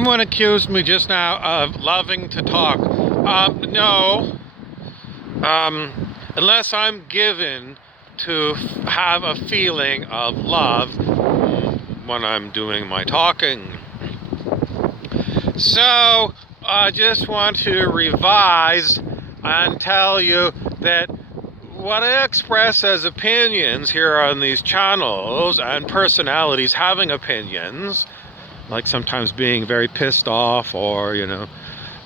Someone accused me just now of loving to talk. No, unless I'm given to have a feeling of love when I'm doing my talking. So, I just want to revise and tell you that what I express as opinions here on these channels and personalities having opinions, like sometimes being very pissed off or,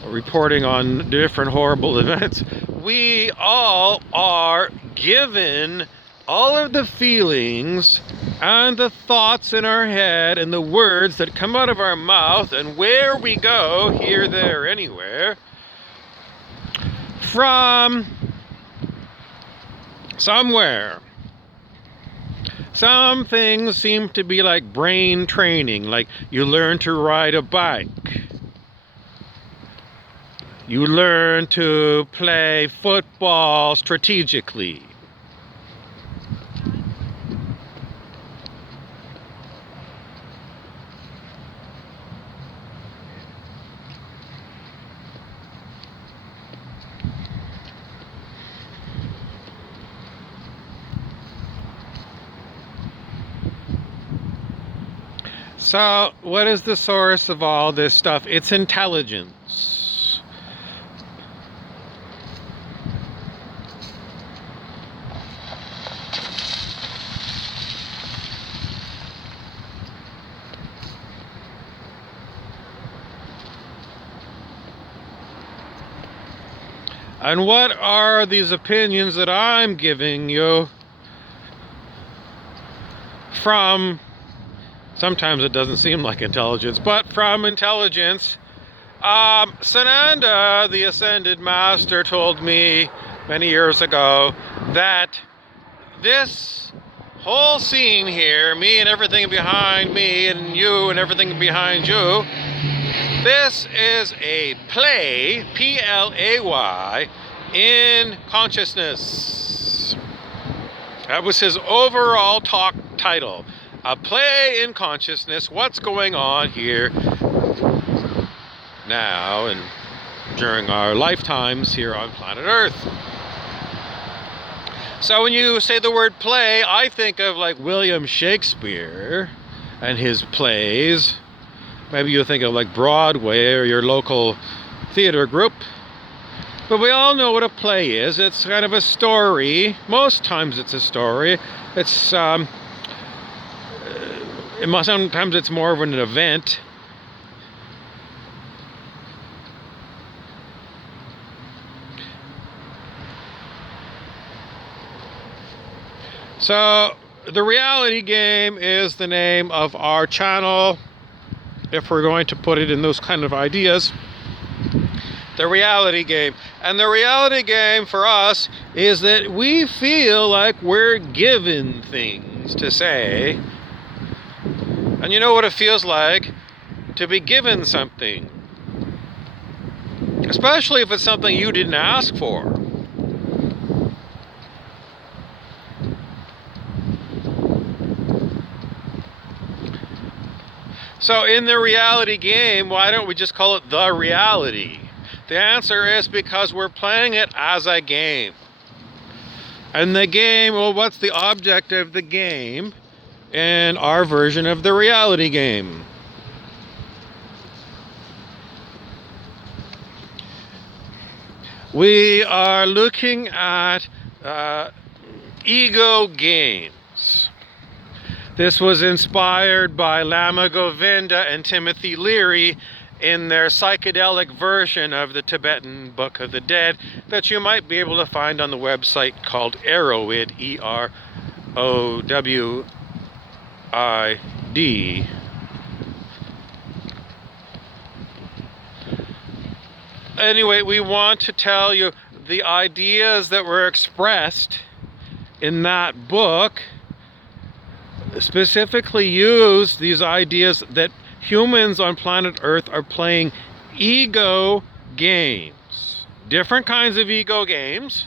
reporting on different horrible events, we all are given all of the feelings and the thoughts in our head and the words that come out of our mouth and where we go, here, there, anywhere, from somewhere. Some things seem to be like brain training, like you learn to ride a bike. You learn to play football strategically. So, what is the source of all this stuff? It's intelligence. And what are these opinions that I'm giving you from? Sometimes it doesn't seem like intelligence, but from intelligence. Sananda, the Ascended Master, told me many years ago that this whole scene here, me and everything behind me, and you and everything behind you, this is a play, P-L-A-Y, in consciousness. That was his overall talk title. A play in consciousness, what's going on here now and during our lifetimes here on planet Earth. So when you say the word play, I think of like William Shakespeare and his plays. Maybe you think of like Broadway or your local theater group. But we all know what a play is. It's kind of a story. Most times it's a story. It's sometimes it's more of an event. So, the reality game is the name of our channel, if we're going to put it in those kind of ideas. The reality game. And the reality game for us is that we feel like we're given things to say. And you know what it feels like to be given something, especially if it's something you didn't ask for. So in the reality game, why don't we just call it the reality? The answer is because we're playing it as a game. And the game, well, what's the object of the game? In our version of the reality game. We are looking at ego games. This was inspired by Lama Govinda and Timothy Leary in their psychedelic version of the Tibetan Book of the Dead that you might be able to find on the website called Erowid, E-R-O-W-I-D. Anyway, we want to tell you the ideas that were expressed in that book specifically use these ideas that humans on planet Earth are playing ego games. Different kinds of ego games.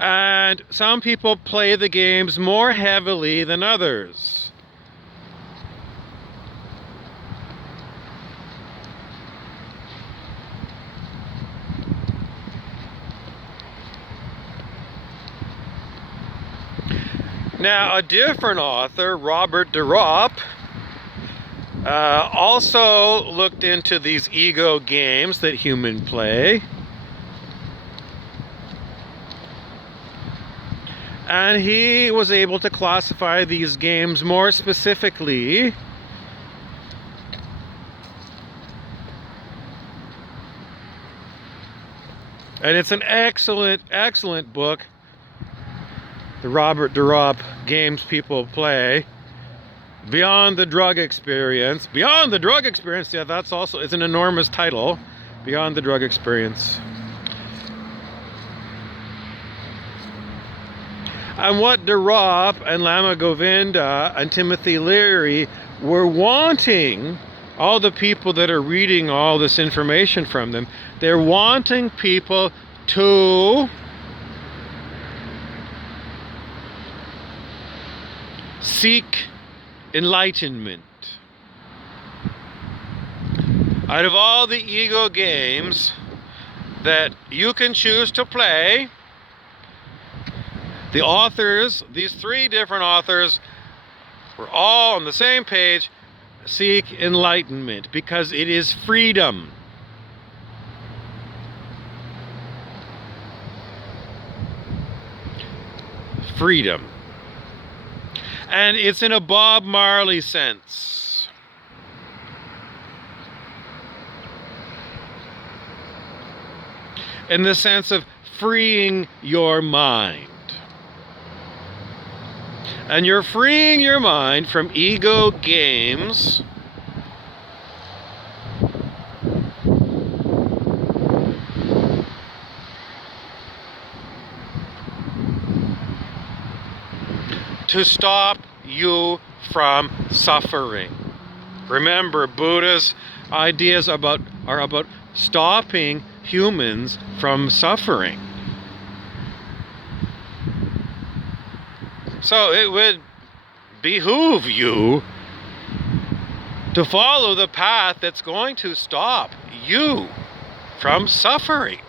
And some people play the games more heavily than others. Now, a different author, Robert de Ropp, also looked into these ego games that humans play. And he was able to classify these games more specifically. And it's an excellent, excellent book. The Robert de Ropp Games People Play. Beyond the Drug Experience. Beyond the Drug Experience, yeah, that's also, it's an enormous title. Beyond the Drug Experience. And what de Ropp and Lama Govinda and Timothy Leary were wanting, all the people that are reading all this information from them, they're wanting people to seek enlightenment. Out of all the ego games that you can choose to play, the authors, these three different authors, were all on the same page: seek enlightenment, because it is freedom. Freedom. And it's in a Bob Marley sense. In the sense of freeing your mind. And you're freeing your mind from ego games to stop you from suffering. Remember, Buddha's ideas are about stopping humans from suffering. So it would behoove you to follow the path that's going to stop you from suffering.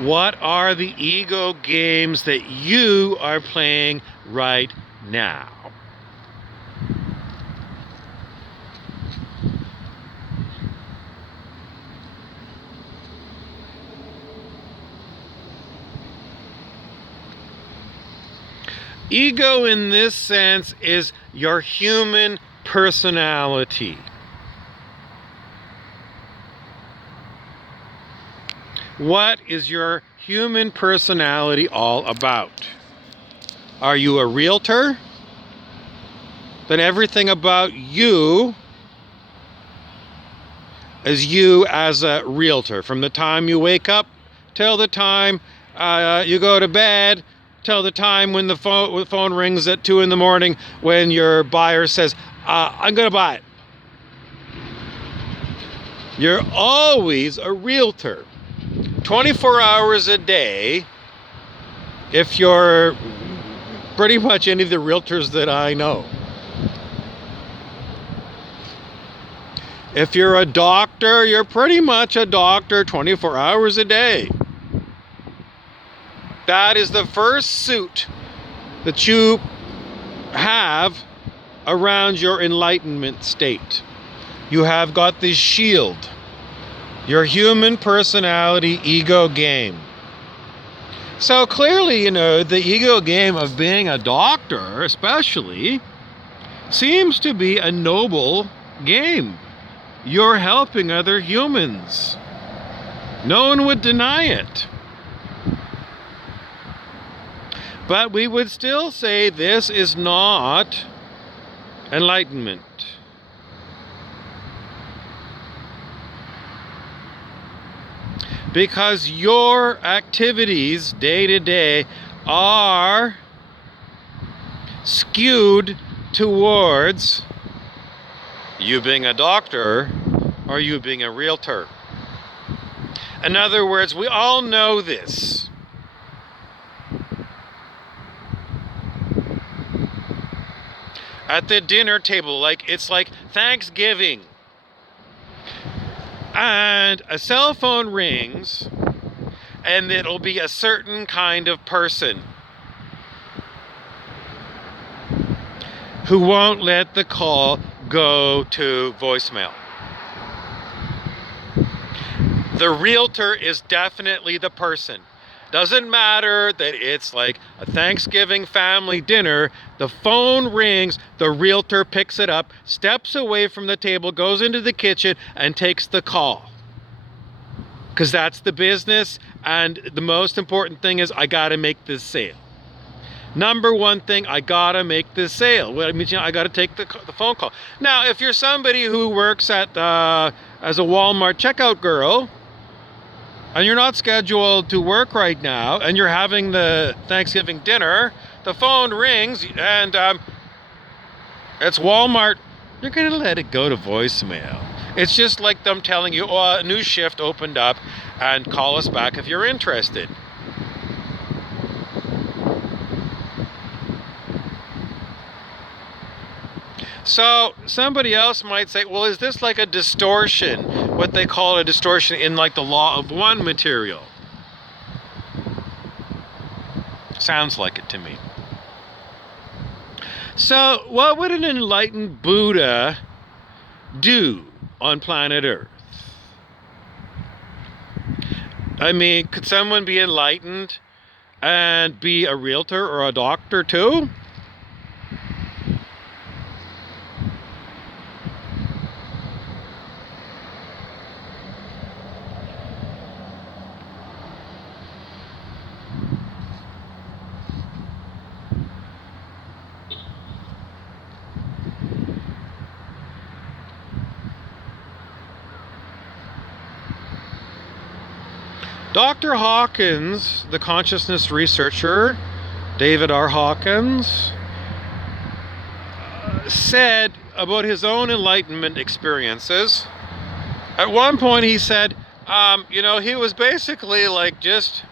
What are the ego games that you are playing right now? Ego in this sense is your human personality. What is your human personality all about? Are you a realtor? Then everything about you is you as a realtor. From the time you wake up till the time you go to bed, till the time when the phone rings at 2 in the morning when your buyer says, I'm going to buy it. You're always a realtor. 24 hours a day, if you're pretty much any of the realtors that I know. If you're a doctor, you're pretty much a doctor 24 hours a day. That is the first suit that you have around your enlightenment state. You have got this shield. Your human personality ego game. So clearly, the ego game of being a doctor, especially, seems to be a noble game. You're helping other humans. No one would deny it. But we would still say this is not enlightenment. Because your activities day to day are skewed towards You being a doctor or you being a realtor. In other words, we all know this. At the dinner table, it's like Thanksgiving. And a cell phone rings, and it'll be a certain kind of person who won't let the call go to voicemail. The realtor is definitely the person. Doesn't matter that it's like a Thanksgiving family dinner, the phone rings, the realtor picks it up, steps away from the table, goes into the kitchen, and takes the call. Because that's the business, and the most important thing is, I gotta make this sale. Number one thing, I gotta make this sale. Well, I mean, I gotta take the phone call. Now, if you're somebody who works at as a Walmart checkout girl, and you're not scheduled to work right now, and you're having the Thanksgiving dinner, the phone rings, and it's Walmart, you're going to let it go to voicemail. It's just like them telling you, oh, a new shift opened up, and call us back if you're interested. So somebody else might say, well, is this like a distortion? What they call a distortion in like the law of one material. Sounds like it to me. So what would an enlightened Buddha do on planet Earth? I mean, could someone be enlightened and be a realtor or a doctor too? Dr. Hawkins, the consciousness researcher, David R. Hawkins, said about his own enlightenment experiences. At one point he said, he was basically like just,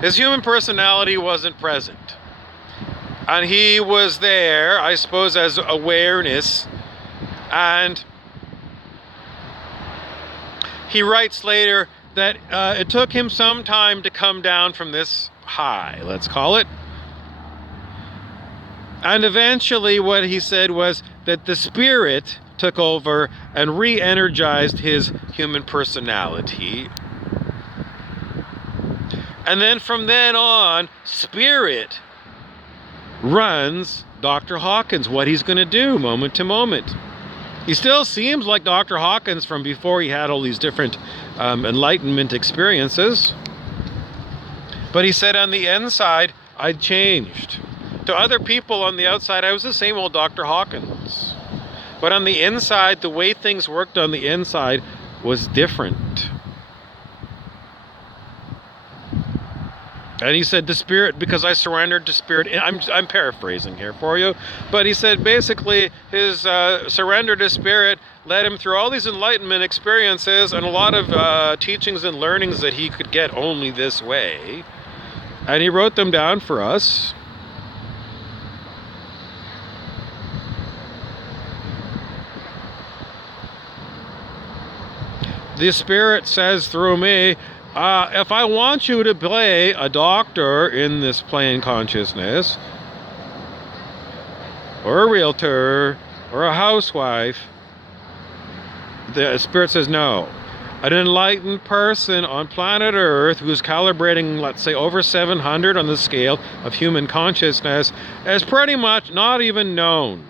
his human personality wasn't present. And he was there, I suppose, as awareness. And he writes later that it took him some time to come down from this high, let's call it. And eventually what he said was that the spirit took over and re-energized his human personality. And then from then on, spirit runs Dr. Hawkins, what he's going to do moment to moment. He still seems like Dr. Hawkins from before he had all these different enlightenment experiences. But he said on the inside, I'd changed. To other people on the outside, I was the same old Dr. Hawkins. But on the inside, the way things worked on the inside was different. And he said the spirit, because I surrendered to spirit, I'm paraphrasing here for you, but he said basically his surrender to spirit led him through all these enlightenment experiences and a lot of teachings and learnings that he could get only this way. And he wrote them down for us. The spirit says through me, if I want you to play a doctor in this plane consciousness, or a realtor, or a housewife, the spirit says no. An enlightened person on planet Earth who's calibrating, let's say, over 700 on the scale of human consciousness is pretty much not even known.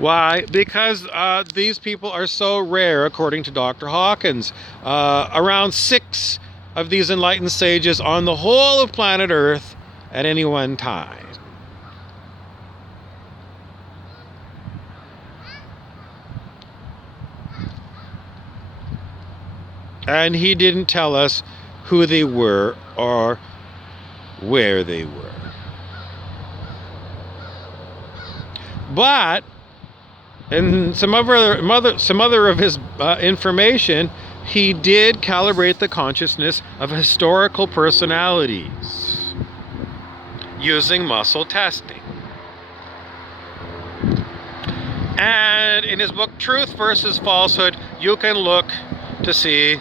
Why? Because these people are so rare, according to Dr. Hawkins. Around 6 of these enlightened sages on the whole of planet Earth at any one time. And he didn't tell us who they were or where they were. But in some other of his information, he did calibrate the consciousness of historical personalities using muscle testing. And in his book Truth versus Falsehood, you can look to see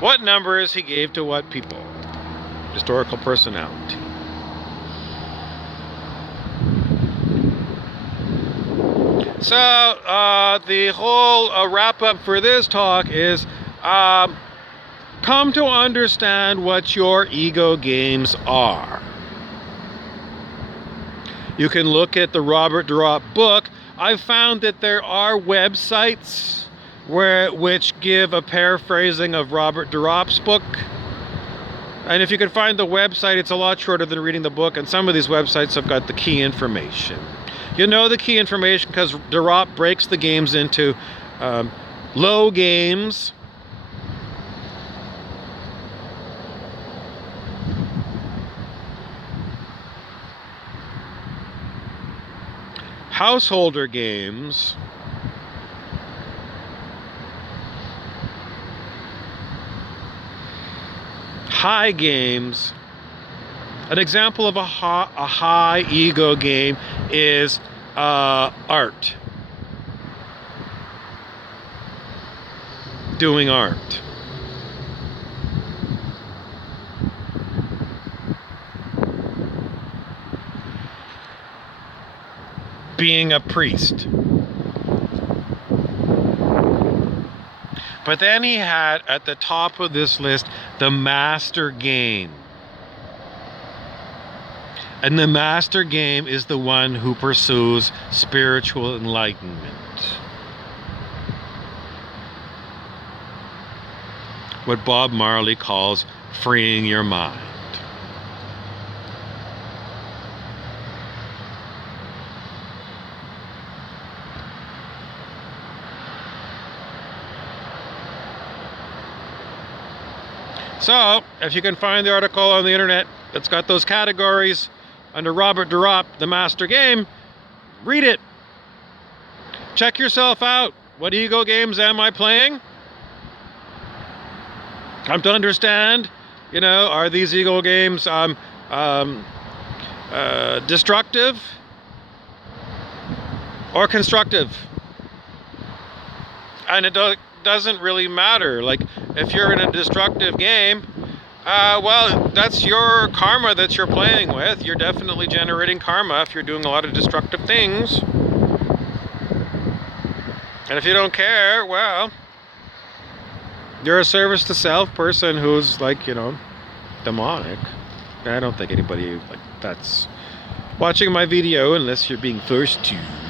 what numbers he gave to what people. Historical personality. So the whole wrap up for this talk is come to understand what your ego games are. You can look at the Robert Drop book. I've found that there are websites which give a paraphrasing of Robert Drop's book. And if you can find the website, it's a lot shorter than reading the book, and some of these websites have got the key information. You know the key information because Drop breaks the games into low games, householder games, high games. An example of a high ego game is art. Doing art. Being a priest. But then he had at the top of this list the master game. And the master game is the one who pursues spiritual enlightenment. What Bob Marley calls freeing your mind. So, if you can find the article on the internet that's got those categories under Robert Drop, the master game, read it. Check yourself out. What ego games am I playing? Come to understand, are these ego games destructive or constructive? And it doesn't really matter. Like, if you're in a destructive game, well, that's your karma that you're playing with. You're definitely generating karma if you're doing a lot of destructive things. And if you don't care, well, you're a service to self person who's demonic. I don't think anybody that's watching my video, unless you're being forced to.